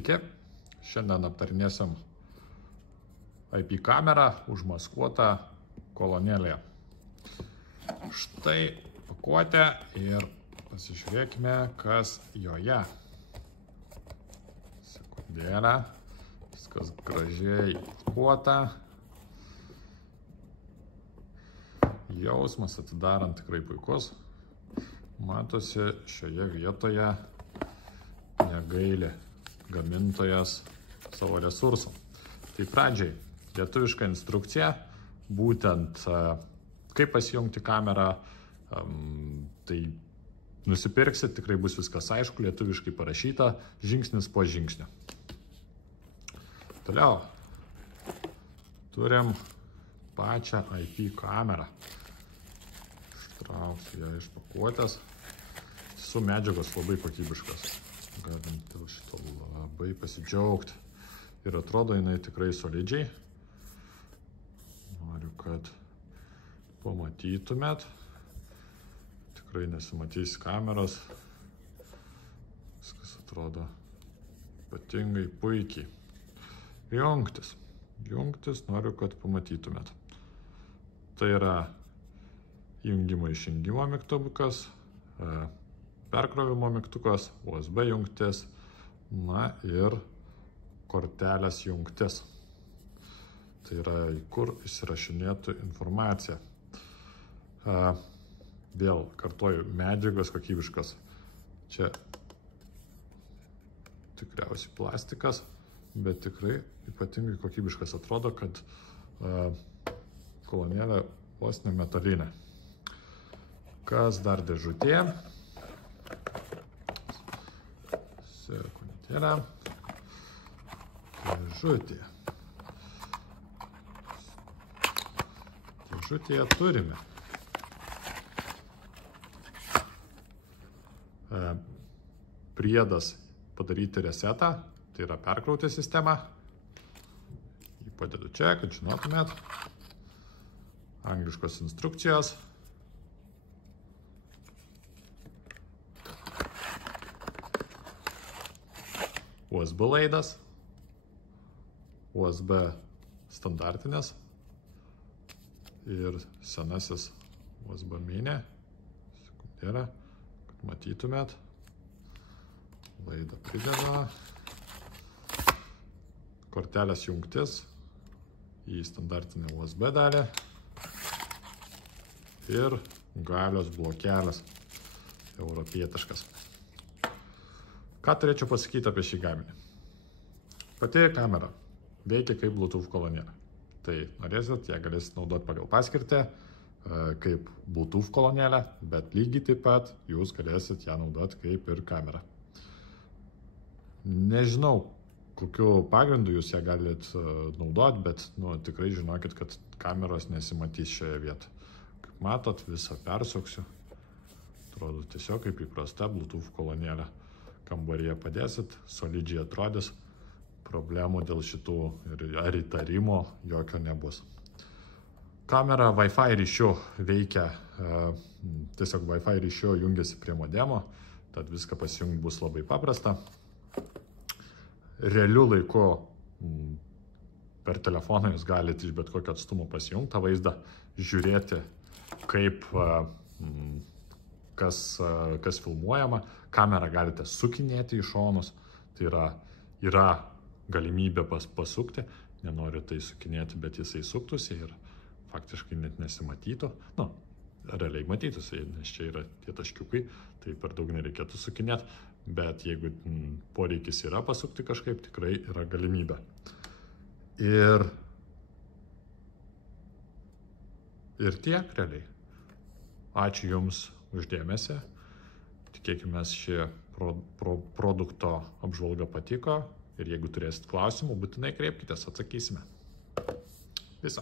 Sveiki, šiandien aptarinėsim IP kamerą užmaskuotą kolonėlėje. Štai pakuotė ir pasižiūrėkime, kas joje. Sekundėlę, viskas gražiai įpakuota. Jausmas atidarant tikrai puikus. Matosi, šioje vietoje negaili gamintojas savo resursų. Tai pradžiai lietuviška instrukcija, būtent kaip pasijungti kamerą, tai nusipirksit, tikrai bus viskas aišku, lietuviškai parašyta, žingsnis po žingsnio. Toliau turim pačią IP kamerą. Ištrauksiu ją iš pakuotės. Su medžiagos labai kokybiškas. Galim dėl šito labai pasidžiaugti. Ir atrodo jinai tikrai solidžiai. Noriu, kad pamatytumėt. Tikrai nesimatys kameros. Viskas atrodo ypatingai puikiai. Jungtis. Jungtis noriu, kad pamatytumėt. Tai yra jungimo išjungimo mygtukas, perkrovimo mygtukas, USB jungtis, na ir kortelės jungtis. Tai yra, kur įsirašinėtų informacija. Vėl kartuoju, medžiagos kokybiškas. Čia tikriausiai plastikas, bet tikrai ypatingai kokybiškas. Atrodo, kad kolonėlė vos ne metalinė. Kas dar dėžutėje? Sekundėlę. Dėžutėje. Dėžutėje turime priedas padaryti resetą, tai yra perkrauti sistemą. Jį padedu čia, kad žinotumėt. Angliškos instrukcijos. USB laidas, USB standartinės ir senasis USB mini. Sekundėlę, kad matytumėt. Laidą prideda. Kortelės jungtis į standartinę USB dalį. Ir galios blokelis europietiškas. Ką turėčiau pasakyti apie šį gaminį? Pati kamera veikia kaip Bluetooth kolonėlė. Tai norėsit, ją galėsit naudoti pagal paskirtį, kaip Bluetooth kolonėlę, bet lygiai taip pat jūs galėsit ją naudoti kaip ir kamerą. Nežinau, kokiu pagrindu jūs ją galit naudoti, bet tikrai žinokit, kad kameros nesimatys šioje vietoje. Kaip matot, visą persuksiu. Atrodo tiesiog kaip įprasta Bluetooth kolonėlė. Kambaryje padėsit, solidžiai atrodys, problemų dėl šitų ar įtarimo jokio nebus. Kamera Wi-Fi ryšiu veikia, tiesiog Wi-Fi ryšiu jungiasi prie modemo, tad viską pasijungti bus labai paprasta. Realiu laiku per telefoną jūs galite iš bet kokio atstumo pasijungti tą vaizdą, žiūrėti kaip kas filmuojama. Kamerą galite sukinėti į šonus, tai yra galimybė pasukti, nenoriu tai sukinėti, bet jisai suktųsi ir faktiškai net nesimatytų. Realiai matytųsi, nes čia yra tie taškiukai, tai per daug nereikėtų sukinėti, bet jeigu poreikis yra pasukti kažkaip, tikrai yra galimybė. Ir tiek realiai. Ačiū Jums uždėmesį. Tikėkime, ši produkto apžvalga patiko ir jeigu turėsit klausimų, būtinai kreipkitės, atsakysime. Viso.